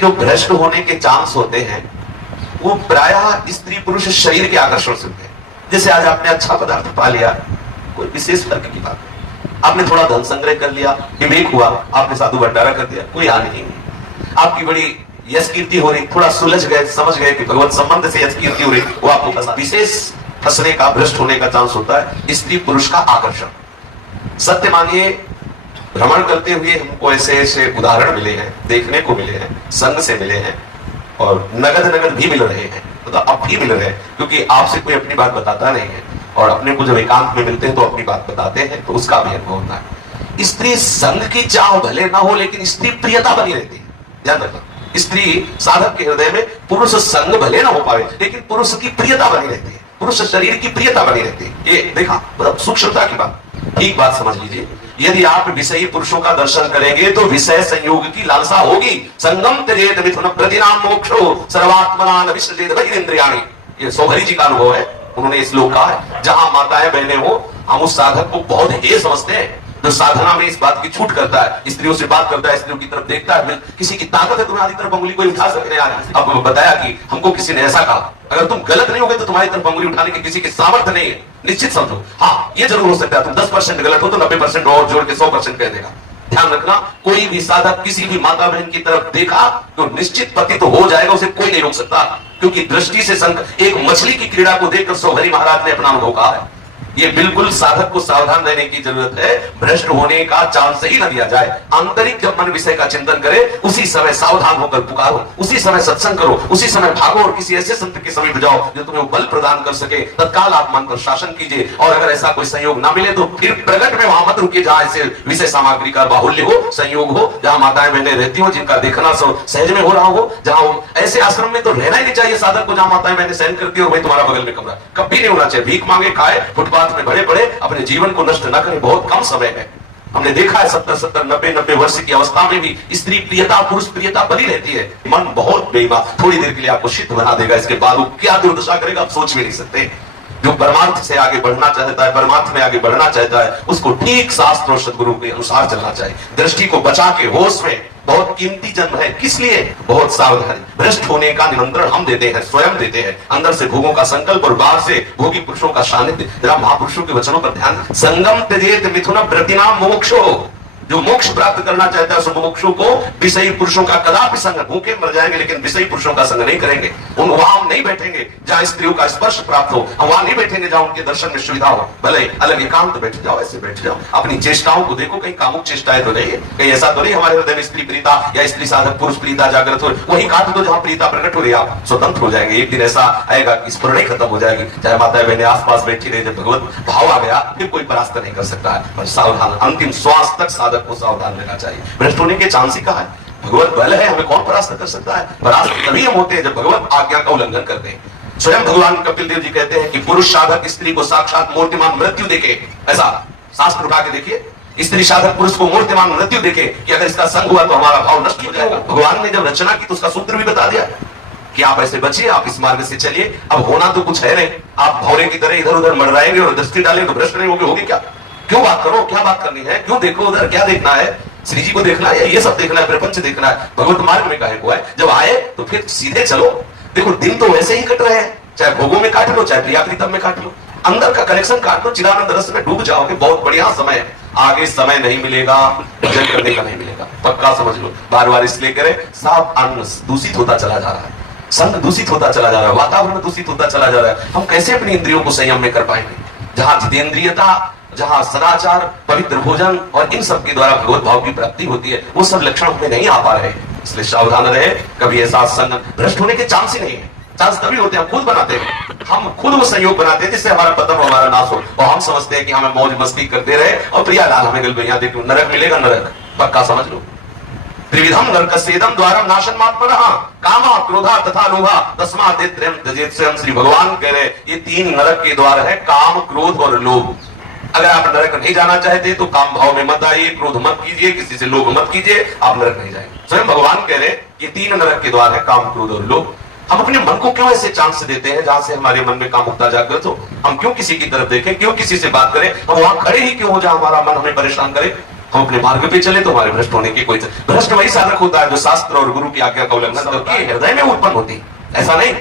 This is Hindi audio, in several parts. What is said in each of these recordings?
जो भ्रष्ट होने के चांस होते हैं वो प्रायः स्त्री पुरुष शरीर के आकर्षण से होते हैं। जैसे आज आपने अच्छा पदार्थ पा लिया, कोई विशेष फर्क की बात नहीं। आपने थोड़ा धन संग्रह कर लिया, विवेक हुआ, आपने साधु भंडारा कर दिया, कोई हानि नहीं। आपकी बड़ी यश कीर्ति हो रही, थोड़ा सुलझ गए, समझ गए कि भगवत संबंध से यश कीर्ति हो रही, वो आपको फंसा। विशेष फंसने का, भ्रष्ट होने का चांस होता है स्त्री पुरुष का आकर्षण। सत्य मानिए, भ्रमण करते हुए हमको ऐसे ऐसे उदाहरण मिले हैं, देखने को मिले हैं, संग से मिले हैं और नगद भी मिल रहे हैं, मतलब अब भी मिल रहे हैं, क्योंकि आपसे कोई अपनी बात बताता नहीं है और अपने को जब एकांत में मिलते हैं तो अपनी बात बताते हैं, तो उसका भी अनुभव होता है। स्त्री संग की चाह भले ना हो, लेकिन स्त्री प्रियता बनी रहती है। ध्यान रखना, स्त्री साधक के हृदय में पुरुष संग भले ना हो पावे, लेकिन पुरुष की प्रियता बनी रहती है, पुरुष शरीर की प्रियता बनी रहती है। ये देखा, मतलब सूक्ष्मता की बात, ठीक बात समझ लीजिए। यदि आप विषयी पुरुषों का दर्शन करेंगे तो विषय संयोग की लालसा होगी। संगम त्यजेत मिथुन प्रतिनाम मोक्षो सर्वात्मना विसर्जेत बहिरेंद्रियाणि। ये सौभरी जी का अनुभव है, उन्होंने इस श्लोक कहा है। जहां माताएं बहनें हो, हम उस साधक को बहुत हेय समझते हैं जो साधना में इस बात की छूट करता है, स्त्रियों से बात करता है, स्त्रियों की तरफ देखता है। किसी की ताकत है तुम्हारी तरफ अंगुली कोई उठा सकते हैं। अब बताया कि हमको किसी ने ऐसा कहा, अगर तुम गलत नहीं होगे तो तुम्हारी तरफ अंगुली उठाने की किसी की सामर्थ्य नहीं है, निश्चित समझो। हाँ, ये जरूर हो सकता है तुम 10% गलत हो तो 90% और जोड़ के 100% कह देगा। ध्यान रखना, कोई भी साधक किसी भी माता बहन की तरफ देखा तो निश्चित पति तो हो जाएगा, उसे कोई नहीं रोक सकता, क्योंकि दृष्टि से संग। एक मछली की क्रीड़ा को देखकर सौभरी महाराज ने अपना अनुभव कहा है। ये बिल्कुल साधक को सावधान रहने की जरूरत है, भ्रष्ट होने का चांस ही न दिया जाए। आंतरिक जब मन विषय का चिंतन करे, उसी समय सावधान होकर पुकारो, उसी समय सत्संग करो, उसी समय भागो और किसी ऐसे संत के समीप जाओ जो तुम्हें बल प्रदान कर सके। तत्काल आप मन पर शासन कीजिए, और अगर ऐसा कोई संयोग ना मिले तो फिर प्रगट में वहां मत रुकिए जहां ऐसे विषय सामग्री का बाहुल्य हो, संयोग हो, जहां माताएं बहनें रहती हो, जिनका देखना सहज में हो रहा हो। जहां ऐसे आश्रम में तो रहना ही नहीं चाहिए साधक को, जहां माताएं बहनें सहन करती हो और वही तुम्हारा बगल में कमरा, कभी नहीं होना चाहिए। भीख मांगे खाए, फुटपाथ में भरे पड़े, अपने जीवन को नष्ट न करें। बहुत कम समय है, हमने देखा है 70-70, 90-90 वर्ष की अवस्था में भी स्त्री प्रियता, पुरुष प्रियता बनी रहती है। मन बहुत बेईमान, थोड़ी देर के लिए आपको सिद्ध बना देगा, इसके बाद वो क्या दुर्दशा करेगा आप सोच भी नहीं सकते। जो परमार्थ से आगे बढ़ना चाहता है, परमार्थ में आगे बढ़ना चाहता है, उसको ठीक शास्त्र और सद्गुरु के अनुसार चलना चाहिए। दृष्टि को बचा के होश में, बहुत कीमती जन्म है, किस लिए? बहुत सावधानी। भ्रष्ट होने का निमंत्रण हम देते हैं, स्वयं देते हैं। अंदर से भोगों का संकल्प और बाहर से भोगी पुरुषों का सानिध्य। जरा महापुरुषों के वचनों पर ध्यान। संगम त्यजेत मिथुन प्रतिनाम मोक्षो। जो मोक्ष प्राप्त करना चाहता है उस मुमुक्षु को विषयी पुरुषों का कदापि संग, भूखे मर जाएंगे लेकिन विषयी पुरुषों का संग नहीं करेंगे। वहां हम नहीं बैठेंगे जहां स्त्रियों का स्पर्श प्राप्त हो, हम वहां नहीं बैठेंगे जहां उनके दर्शन में सुविधा हो। भले अलग एकांत बैठ जाओ, ऐसे बैठ जाओ, अपनी चेष्टाओं को देखो, कहीं कामुक चेष्टाएं तो नहीं है, कहीं ऐसा तो नहीं हमारे हृदय में स्त्री प्रीता या स्त्री साधक पुरुष प्रीता जागृत हो। वही काट दो जहां प्रीता प्रकट हो रही, आप स्वतंत्र हो जाएंगे। एक दिन ऐसा आएगा कि स्मरण ही खत्म हो जाएगी, चाहे माता बहने आसपास बैठी रहे, जब भगवत भाव आ गया फिर कोई परास्त नहीं कर सकता है। पर सावधान, अंतिम श्वास तक साधक को सावधान रहना चाहिए। भ्रष्ट होने के चांस ही कहा है? भगवत बल है, हमें कौन परास्त कर सकता है? परास्त तभी हम होते हैं जब भगवत आज्ञा का उल्लंघन करते हैं। स्वयं भगवान कपिल देव जी कहते हैं कि पुरुष साधक स्त्री को साक्षात मूर्तिमान मृत्यु देखे। ऐसा शास्त्र उठा के देखिए, स्त्री साधक पुरुष को मूर्तिमान मृत्यु देखे कि अगर इसका संग हुआ तो हमारा भाव नष्ट हो जाएगा। भगवान ने जब रचना की तो उसका सूत्र भी बता दिया कि आप ऐसे बचिए, आप इस मार्ग से चलिए। अब होना तो कुछ है नहीं, आप भौरे की तरह इधर उधर मंडराएंगे और दृष्टि डालेंगे तो भ्रष्ट नहीं होगे क्या? क्यों बात करो, क्या बात करनी है? क्यों देखो उधर, क्या देखना है? श्री जी को देखना है, ये सब देखना है, प्रपंच देखना है, भगवत मार्ग में काहे को है? जब आए तो फिर सीधे चलो। देखो दिन तो वैसे ही कट रहे हैं, चाहे भोगों में काट लो, चाहे प्रिया प्रीतम में काट लो, अंदर का कनेक्शन काट लो, चिदानंद रस में डूब जाओगे। बहुत बढ़िया समय है, आगे समय नहीं मिलेगा, भजन करने का नहीं मिलेगा, पक्का समझ लो। बार बार इसलिए करें, साफ अन्न दूषित होता चला जा रहा है, संग दूषित होता चला जा रहा है, वातावरण दूषित होता चला जा रहा है। हम कैसे अपनी इंद्रियों को संयम में कर पाएंगे? जहां जितेंद्रियता, जहां सदाचार, पवित्र भोजन और इन सब के द्वारा भगवत भाव की प्राप्ति होती है, वो सब लक्षण हमें नहीं आ पा रहे। इसलिए सावधान रहे, कभी ऐसा संग भ्रष्ट होने के चांस ही नहीं है। चांस तभी होते हैं, हम खुद बनाते हैं, हम खुद वो संयोग बनाते हैं जिससे हमारा पतन और हमारा नाश हो। और हम समझते हैं कि हमें मौज मस्ती करते रहे और प्रियालाल हमें गलबैया देखो, नरक मिलेगा, नरक पक्का समझ लो। त्रिविधम नरकस्येदम द्वारम नाशनमात्मनः कामा क्रोधा तथा लोभा तस्मात् त्रयं त्यजेत स्वयं। श्री भगवान कह रहे ये तीन नरक के द्वार है, काम, क्रोध और लोभ। अगर आप नरक नहीं जाना चाहते तो काम भाव में मत आइए, क्रोध मत कीजिए, किसी से लोभ मत कीजिए, आप नरक नहीं जाएंगे। स्वयं भगवान कह रहे ये तीन नरक के द्वार है, काम, क्रोध और लोभ। हम अपने मन को क्यों ऐसे चांस देते हैं जहां से हमारे मन में कामुकता जागृत हो? हम क्यों किसी की तरफ देखें, क्यों किसी से बात करें? हम वहां खड़े ही क्यों हो जहां हमारा मन हमें परेशान करे? हम अपने मार्ग पे चले तो हमारे भ्रष्ट होने की कोई भ्रष्ट वही साधक होता है जो शास्त्र और गुरु की आज्ञा का उल्लंघन करके हृदय में उत्पन्न होती, ऐसा नहीं।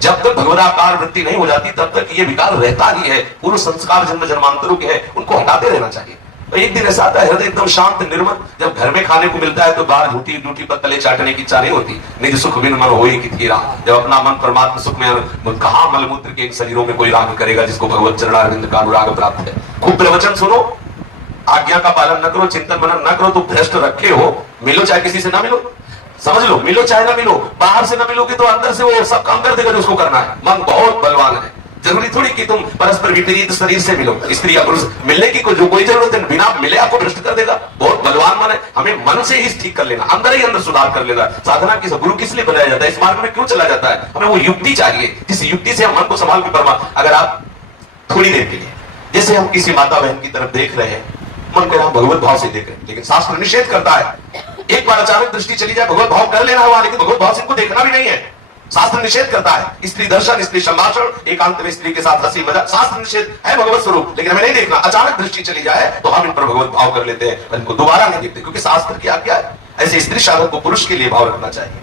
जब तक भगवदाकार वृत्ति नहीं हो जाती तब तक ये विकार रहता ही है। पूर्व संस्कार जन्म जन्मांतरों के है, उनको हटाते रहना चाहिए। तो एक दिन ऐसा आता है हृदय एकदम शांत निर्मल, जब घर में खाने को मिलता है तो बाहर झूठी ड्यूटी पर तले चाटने की इच्छा नहीं होती। निज सुख बिन मन होई कि थीरा, जब अपना मन परमात्मा सुख में, कहा मलमूत्र के शरीरों में कोई राग करेगा जिसको भगवत चरणारविंद का अनुराग प्राप्त है। खूब प्रवचन सुनो, आज्ञा का पालन न करो, चिंतन मनन न करो तो भ्रष्ट रखे हो। मिलो चाहे किसी से ना मिलो, समझ लो, मिलो चाहे ना मिलो, बाहर से ना मिलोगे तो अंदर से वो सब काम कर देगा जो उसको करना है। मन बहुत बलवान है, जरूरी थोड़ी कि तुम परस्पर विपरीत शरीर से मिलो, स्त्री या पुरुष मिलने की जो कोई जरूरत है, बिना मिले आपको भ्रष्ट कर देगा। बहुत बलवान मन है, हमें मन से ही ठीक कर लेना, अंदर ही अंदर सुधार कर लेना। साधना की गुरु किस लिए बनाया जाता है, इस मार्ग में क्यों चला जाता है, हमें वो युक्ति चाहिए जिस युक्ति से हम मन को संभाल के अगर आप थोड़ी देर के लिए, जैसे हम किसी माता बहन की तरफ देख रहे हैं, मन को हम भगवत भाव से देख रहे हैं, लेकिन शास्त्र निषेध करता है। एक बार अचानक दृष्टि चली जाए, भगवत भाव कर लेना हुआ, लेकिन भगवत भाव से इनको देखना भी नहीं है। शास्त्र निषेध करता है। स्त्री दर्शन, स्त्री संभाषण, एकांत में स्त्री के साथ हंसी मजाक, शास्त्र निषेध है भगवत स्वरूप, लेकिन हमें नहीं देखना। अचानक दृष्टि चली जाए तो हम इन पर भगवत भाव कर लेते हैं, पर इनको दोबारा नहीं देखते, क्योंकि शास्त्र की आज्ञा है। ऐसे स्त्री साधक को पुरुष के लिए भाव रखना चाहिए।